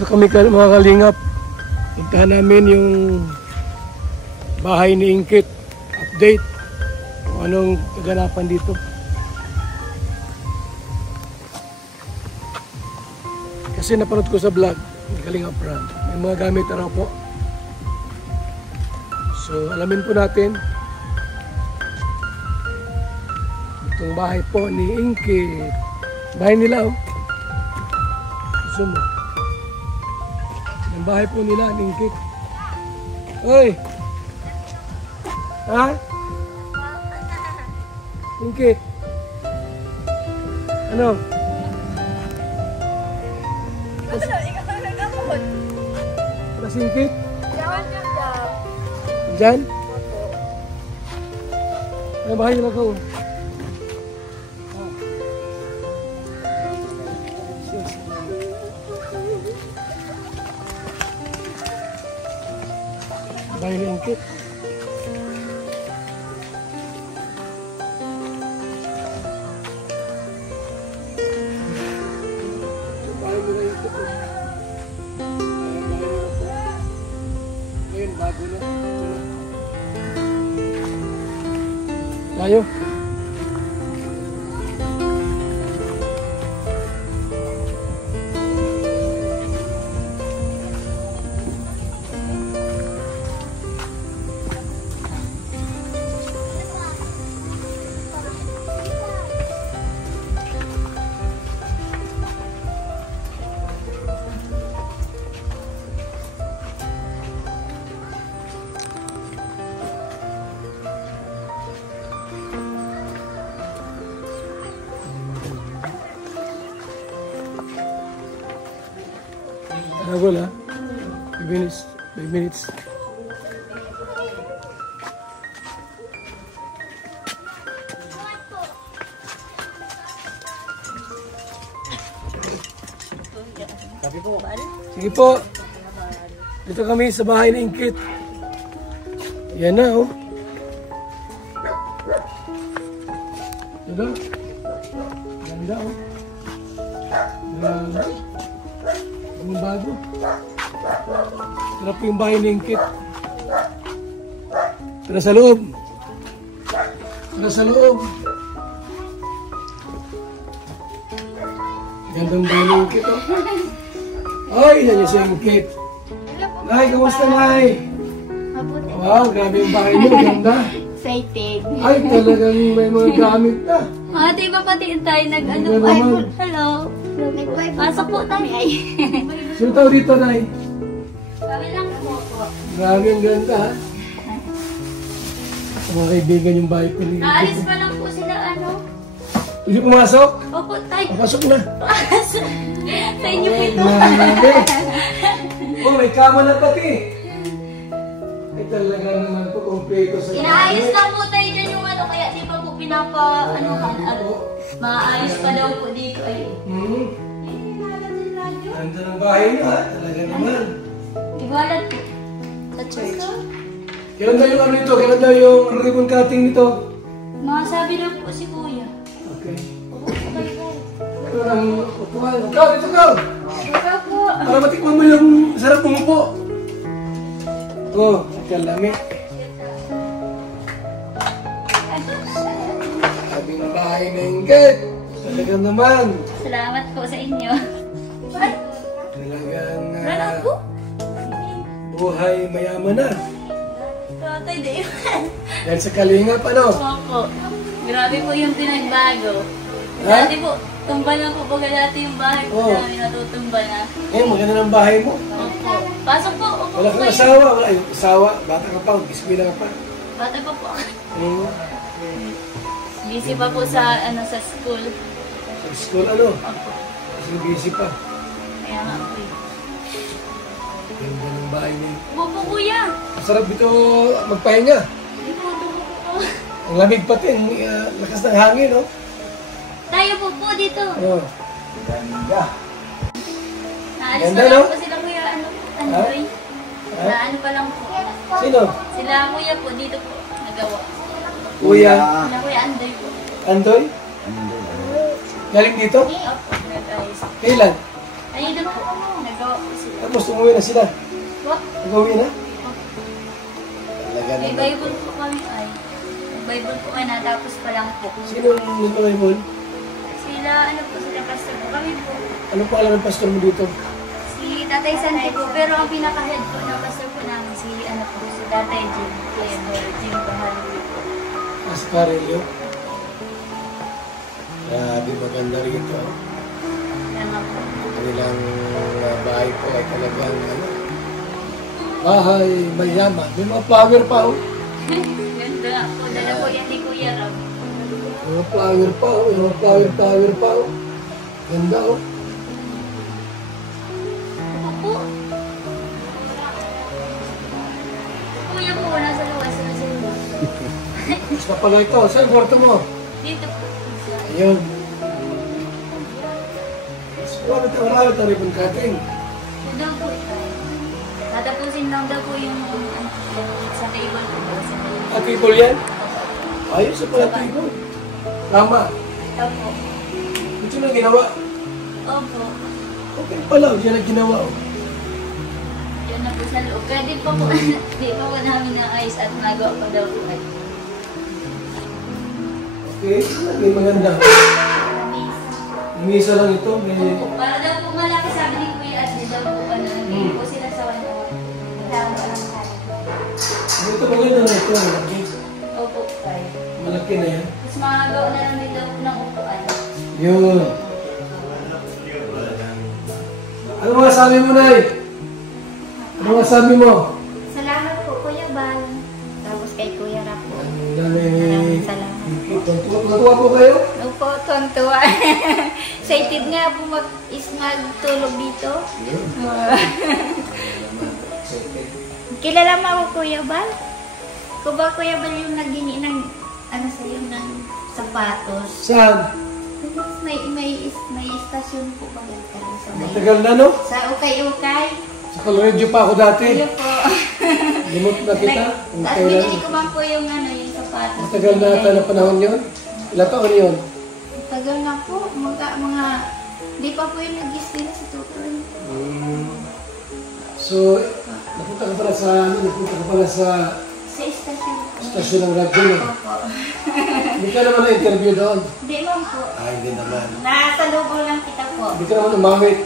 Dito kami mga kalingap. Puntahan namin yung bahay ni Ingkit. Update kung anong kaganapan dito. Kasi napanood ko sa vlog ni Kalingap Ram, may mga gamit na raw po. So alamin po natin itong bahay po ni Ingkit. Bahay nila oh. Gusto mo? Yung bahay po nila ni Ingkit. Hoy! Ha? Ingkit? Ano? Para si Ingkit? Diyan? Ay, bahay nila ko. Bahay ni Ingkit. Bahay nila Ingkit. Ngayon, bago na. Tayo. Wala. 5 minutes. 5 minutes. Sige po. Dito kami sa bahay ni Ingkit. Yan na oh. Diba? Ganda oh. Ang bago. Sarap yung bahay ni Ingkit. Tara sa loob. Tara sa loob. Gandang bahay ni Ingkit oh. Ay, yan yung si Ingkit. Nay, kamusta Nay? Wow, grabe yung bahay mo. Ganda. Excited. Ay, talagang may mga gamit na. Ate, papatiin tayo nag-ano. Hello. Pasok po tayo. Sino tao dito, Nay? Kami lang po po. Grabe ang ganda, ha? Sa mga kaibigan yung bahay ko ni Ingkit. Naalis pa lang po sila, ano? Hindi pumasok? Opo, tayo. Papasok na. Sa inyo po ito. Grabe. Oh, may kama na pati. Ay, talaga naman po, kompleto sa Inaayos lang po tayo dyan yung ano, kaya di pa po pinapa, ano, maayos pa daw po dito ay. Ganda ng bahay na, ha? Talaga naman. Igualan po. Sa church. Kailan daw yung ano ito? Kailan daw yung ribbon cutting nito? Mga sabi lang po si Kuya. Okay. Opo, kayo. Ito ng upuan. Ikaw, dito ka! Ikaw po. Para matikman mo yung sarap ng upo. Oh, kalami. Sabi ng bahay na Ingkit. Talaga naman. Salamat po sa inyo. Talagang Ano po? buhay mayaman na. Tatay, di yun. Dahil sa Kalingap, ano? Opo. Grabe po yung pinagbago. Ha? Dati po, tumba na po. Baga dati yung bahay po Oo. namin natutumba na. Eh, maganda ng bahay mo. Opo. Pasok po. Opo Wala po kang kayo. asawa. Wala yung asawa. Bata ka pa. Biskwila ka pa. Bata pa po. Hmm. Busy pa po sa ano sa school. Sa school, ano? Opo. Kasi busy pa. Kaya nga po. Ganda ng bahay niya. Opo, kuya. Masarap dito magpahinga. Hindi po, dugo po. Ang lamig pati. Ang lakas ng hangin, no? Tayo po po dito. Oh. Ganda. Naalis Ganda, pa lang no? po sila kuya. Ano? Andoy. Ha? Na ano pa lang po. Sino? Sila kuya po dito po. Nagawa. Kuya Sila kuya Andoy po. Andoy? Galing dito? Opo, nag-ayos. Kailan? Ayun na po. Nagawa nagtrabaho po sila. Tapos umuwi na sila. What? Nag-uwi na? Talaga May naman. Bible po kami ay. May Bible po kami natapos pa lang po. Sino yung Bible? Sila, ano po, sila pastor po kami po. Ano po alam ng pastor mo dito? Si Tatay Santi po, pero ang pinaka-head po na pastor po namin, si ano po, si Tatay Jim. Pastor Jim Pahalwi po. Ascarelio. Grabe, maganda rito. Ano po. Kanilang bahay po ay talagang bahay mayaman. May mga flower pa oh. Ganda nga po, dala po yan ni Kuya Ram. May mga flower pa oh. May mga flower pa oh. Ganda oh. Ako po. Kuya po, nasa luwas, nasa luwas. Basta pala ito. Saan yung kwarto mo? Dito po. Ayun. Marami tayo ribbon cutting. Yun daw po tayo. Tatapusin lang daw po yung sa table po. Sa table. At table yan? Ayos sa pala table. Tama. Opo. Ito na ginawa. Opo. Okay pala. Yan ang ginawa oh. Yan na po sa loob. Kaya di pa po, di pa po namin naayos at nagawa pa daw po. Okay. May maganda. Misa lang ito. May... Para daw po malaki sabi ni Kuya at di daw po naging po sila sa wala. Kailangan ko lang tayo. Ito maganda na ito. Malaki. Opo tayo. Malaki na yan. Mas makagawa na lang din daw po ng upuan. Yun. Ano mga sabi mo, Nay? Ano mga sabi mo? Salamat po Kuya Bal. Tapos kay Kuya Rap po. Ang dami. Maraming salamat. Natuwa po kayo? Opo, tuwang-tuwa. Excited nga po magtulog dito. Kilala mo ako Kuya Bal? Kung ba Kuya Bal yung naghingi ng ano sa'yo ng sapatos? Saan? May istasyon po ba yan sa may... Matagal na, no? Sa Ukay-Ukay. Sa Coloredyo pa ako dati. Kuya po. Limot na kita. Kung At kailan. binili ko man po yung ano, yung sapatos. Matagal na ata na panahon yun. Ilang taon yun? Tagal na po. Mga... Di pa po yung nag-istila sa tutoy. So, napunta ka pala sa, Sa istasyon po. stasyon ng radyo, no? Opo. Hindi ka naman na-interview doon. Di man po. Ay, hindi naman. Nasa lubong lang kita po. Hindi ka naman umawit.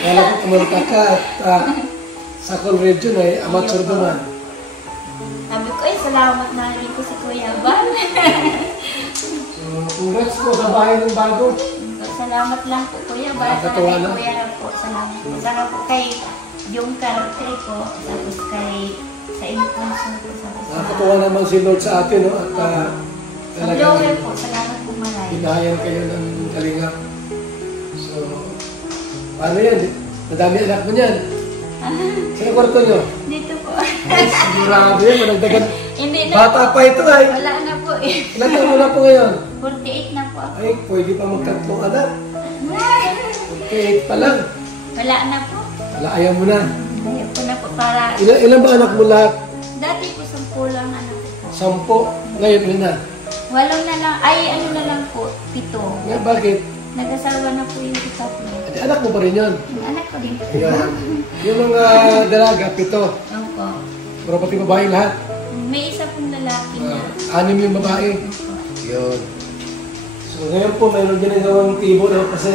Kala ko kumalta ka at sa Coloredyo na amateur naman. Sabi ko, salamat na rin ko si Kuya Bal. So, congrats po sa bahay ng bago. Salamat lang po Kuya Bal. Nakakatuwa Sana na. kay Kuya po. Salamat po. Sana po kay yung country po. Tapos kay sa influencer po. Nakakatuwa naman si Lord sa atin, no? At Sa blower po. Salamat po malay. hinahayan kayo ng kalingap. So, paano yan? Madami anak mo niyan. Saan kwarto nyo? Dito po. Sigurado yan, managdagan. Hindi na. Bata pa ito ay. Wala na po eh. Ilan taon mo na po ngayon? 48 na po ako. Ay, pwede pa magtatlong anak. 48 pa lang. Wala na po. Wala, ayaw mo na. Ayaw ko na po para... Ilan ba anak mo lahat? Dati po 10 lang ano. 10. Ngayon yun na. 8 na lang. Ay ano na lang po. 7. Nga, bakit? Nag-asawa na po yung isa po. Ate, anak mo pa rin yun. Yung anak ko din po. Yan. Yung mga dalaga, 7. Opo. Pero pati babae lahat. May isa pong lalaki na. 6 yung babae. Opo. Yun. So ngayon po, mayroon ginagawang tibo na kasi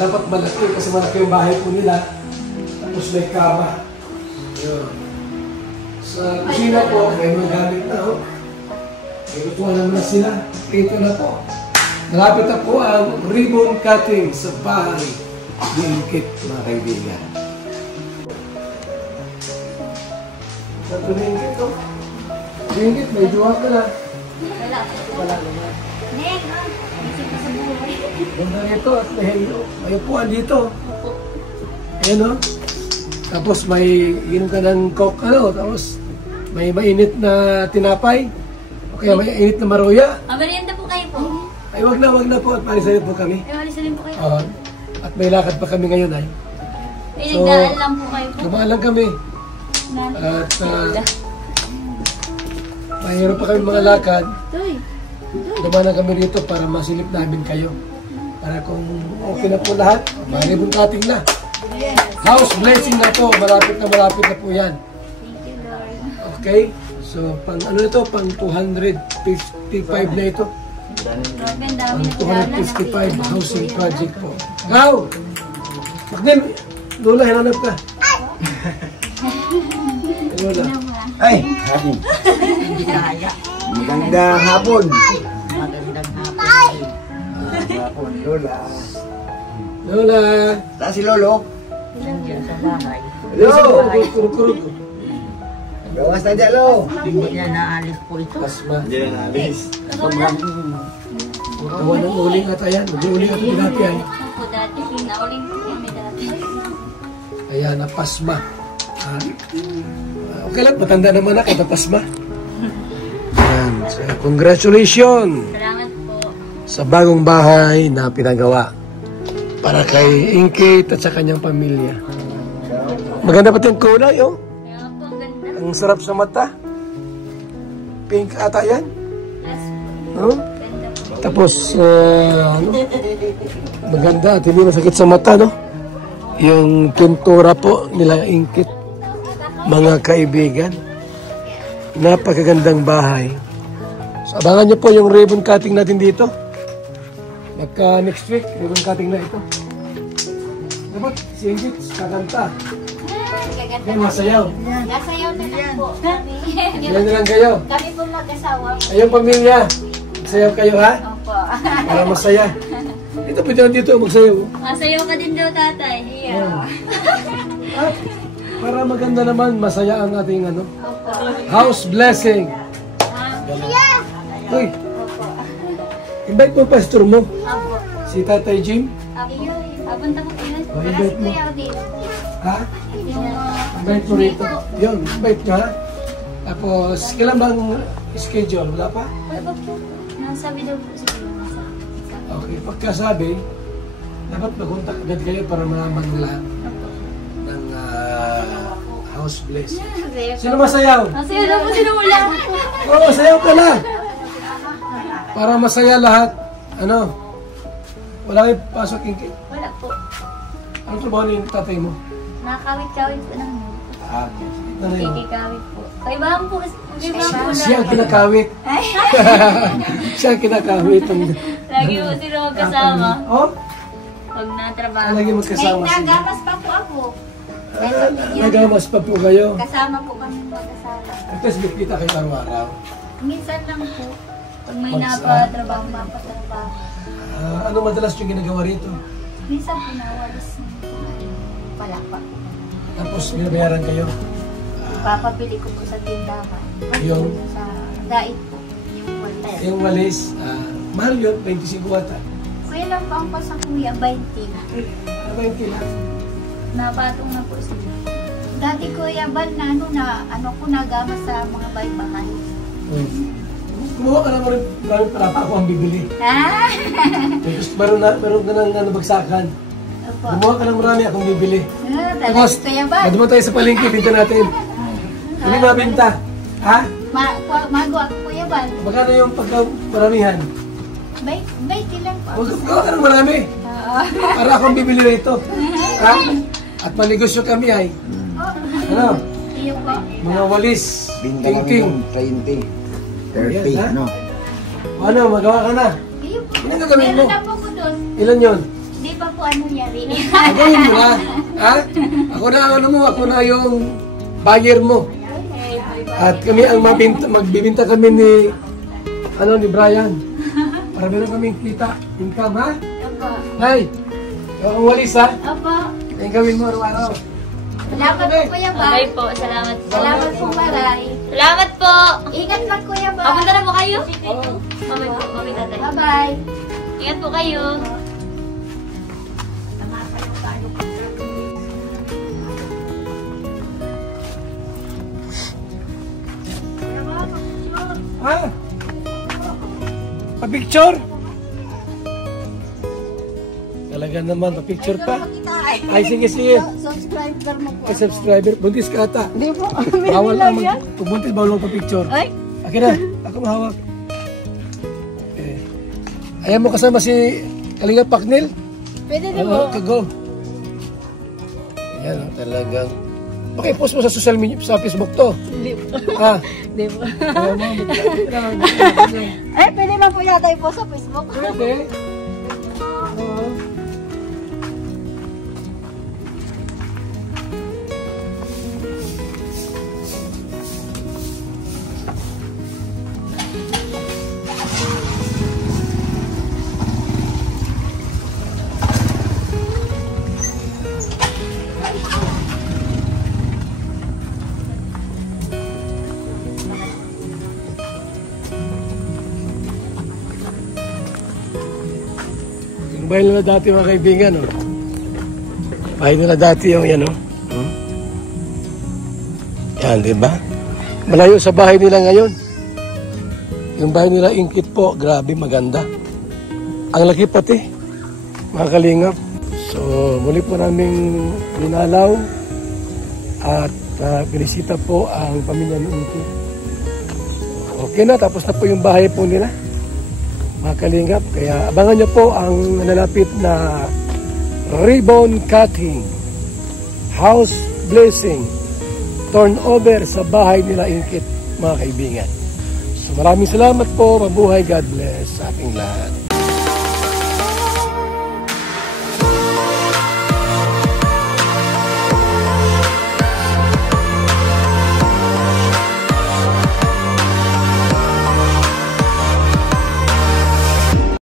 dapat malaki kasi malaki yung bahay po nila. Tapos may kama. Yun. Sa kusina po, may mga gamit na oh. May lutuan naman na sila. Ito na po. Malapit na po ang ribbon cutting sa bahay ni Ingkit, mga kaibigan. Sabi ni Ingkit, oh. Ingkit, may jowa ka na. Wala po. Wala naman. Nek, isip ko sa buhay. Ganda nito at may upuan dito. Opo. Ayan o. Tapos may inom ka ng coke, ano, tapos may mainit na tinapay. O kaya may init na maruya. Merienda po kayo po. Ay, wag na po at palisalit po kami. Ay, wala din po kayo. Oo. At may lakad pa kami ngayon ay. Pinagdaan lang po kayo po. Dumaan lang kami. At mayroon pa kami mga lakad. Toy. Dumaan lang kami rito para masilip namin kayo. Para kung okay na po lahat, may cutting na. House blessing na po. Malapit na po yan. Thank you, Lord. Okay? So, pang ano ito? Pang 255 na ito. Grabe, ang dami Pang na 255 housing project po. Ikaw! Makdil, Lola, hinanap ka. Lola. Ay, hapon. Magandang hapon. Hapon, Lola. Lola. Saan si Lolo? Lolo. Kuruk-kuruk. Gawas na dyan, Lo. Hindi na naalis po ito. Pasma. Hindi na nabis. Tawa ng uling ata yan. Mag-uling at dati ay. Ako dati, pinauling ko kami dati. Ayan, napasma. Okay lang, matanda naman ako, napasma. Ayan, so, congratulations Salamat po. sa bagong bahay na pinagawa para kay Ingkit at sa kanyang pamilya. Maganda pati yung kulay, oh. Kaya po, ang ganda. Ang sarap sa mata. Pink ata yan. Yes po. Oh? Ganda po. Tapos, ano? Maganda at hindi masakit sa mata, no? Yung pintura po nila Ingkit. Mga kaibigan. Napakagandang bahay. So, abangan nyo po yung ribbon cutting natin dito. Magka next week, ribbon cutting na ito. Dapat, si Ingkit, kakanta. Gaganda. Yung masayaw. Nasayaw na lang po. Yan na lang kayo. Kami po mag-asawa. Ayong pamilya. Sayaw kayo, ha? Opo. Para masaya. Ito, pwede na dito magsayaw. Masayaw ka din daw, tatay. Yeah. At para maganda naman, masaya ang ating ano, Opo. house blessing. Uy, invite mo pastor mo, Opo. si Tatay Jim. Punta po kayo. Oh, invite mo. Kuya, dito. Ha? Invite mo rito. Yun, invite nyo ha. Tapos, kailan bang schedule? Wala pa? Wala pa po. Nasabi daw po siguro. Okay, pagkasabi, dapat mag-contact agad kayo para malaman lahat ng house blessing. Sino masayaw? Masayaw daw po sinumula. Oo, masayaw ka na. Para masaya lahat. Ano? Wala kayong pasok Ingkit. Wala po. Ano trabaho ni tatay mo? Nakakawit-kawit po ng Okay. Ano yun? kikikawit po. Kaibahan po. Kaibahan po. Siya ang kinakawit. Siya ang kinakawit. Lagi po sila magkasama. Oh? Pag natrabaho. Lagi magkasama sila. nagamas pa po ako. Nagamas pa po kayo. Kasama po kami mag-asawa. At least kita kayo araw-araw. Minsan lang po. Pag may Pag- napatrabaho, mapatrabaho. Ano madalas yung ginagawa rito? Minsan po nawalis. Wala pa. Tapos binabayaran kayo. Papabili ko po sa tindahan. Yung? Sa dait po. Yung walis. Yung walis, mahal yun, 25 ata. Kuya lang po ang pa sa kuya, 20. Ano ba yung kila? Napatong na po sila. Dati kuya Bal na ano ko nagama sa mga baybakan. Kumuha ka naman rin, maraming para pa ako ang bibili. Ah! Meron ka ng bagsakan. Opo. Kumuha ka ng marami akong bibili. Tapos, kuya Bal. Dumaan tayo sa palengke, binta natin. Hindi mabinta. Ha? Mago ako kuya Bal. Magkano yung pagkamaramihan? 20 lang po. Huwag ka ng marami. Para akong bibili rito. Ha? At manegosyo kami ay. Ano? Iyo po. Mga walis. Binta lang King. yung 20. 30, Yes, ha? ano? Ano, magawa ka na. Iyo po. Ano gagawin mo? Meron na po ko doon. Ilan yun? Hindi pa po ano yari. Gagawin mo na. Ha? Ako na ang ano mo, ako na yung buyer mo. At kami ang magbibinta kami ni Brian. Para meron kaming kita, income, ha? Opo. Nay, ang walis, ha? Opo. Yung gawin mo araw-araw. Salamat po kuya Bal. Okay po, salamat po. Salamat po Maray. Salamat po! Ingat lang kuya Bal. Papunta na po kayo? Oo. Kami po, kami tatay. Bye-bye. Ingat po kayo. Ha? Pa-picture? Talaga naman, pa-picture pa. Ay, sige, sige. Subscriber mo po. Ay, subscriber. Buntis ka ata. Hindi po. Bawal lang pag buntis, bawal lang pa-picture. Ay. Akin na, ako mahawak. Okay. Ayan mo kasama si Kalinga Paknil. Pwede din Ano, po. go. Ayan, oh, talagang. Pakipost mo sa social media, sa Facebook to. Hindi po. Ah, Hindi po. ayaw mo, Eh, pwede man po yata po sa Facebook. pwede. Oo. Yung bahay nila dati mga kaibigan, oh. Bahay nila dati yung yan, oh. Hmm? Yan, di ba? Malayo sa bahay nila ngayon. Yung bahay nila Ingkit po, grabe maganda. Ang laki pati, mga kalingap. So, muli po naming linalaw at binisita po ang pamilya ni Ingkit. Okay na, tapos na po yung bahay po nila, mga kalingap. Kaya abangan nyo po ang nalalapit na ribbon cutting, house blessing, turnover sa bahay nila Ingkit, mga kaibigan. So maraming salamat po, mabuhay, God bless sa ating lahat.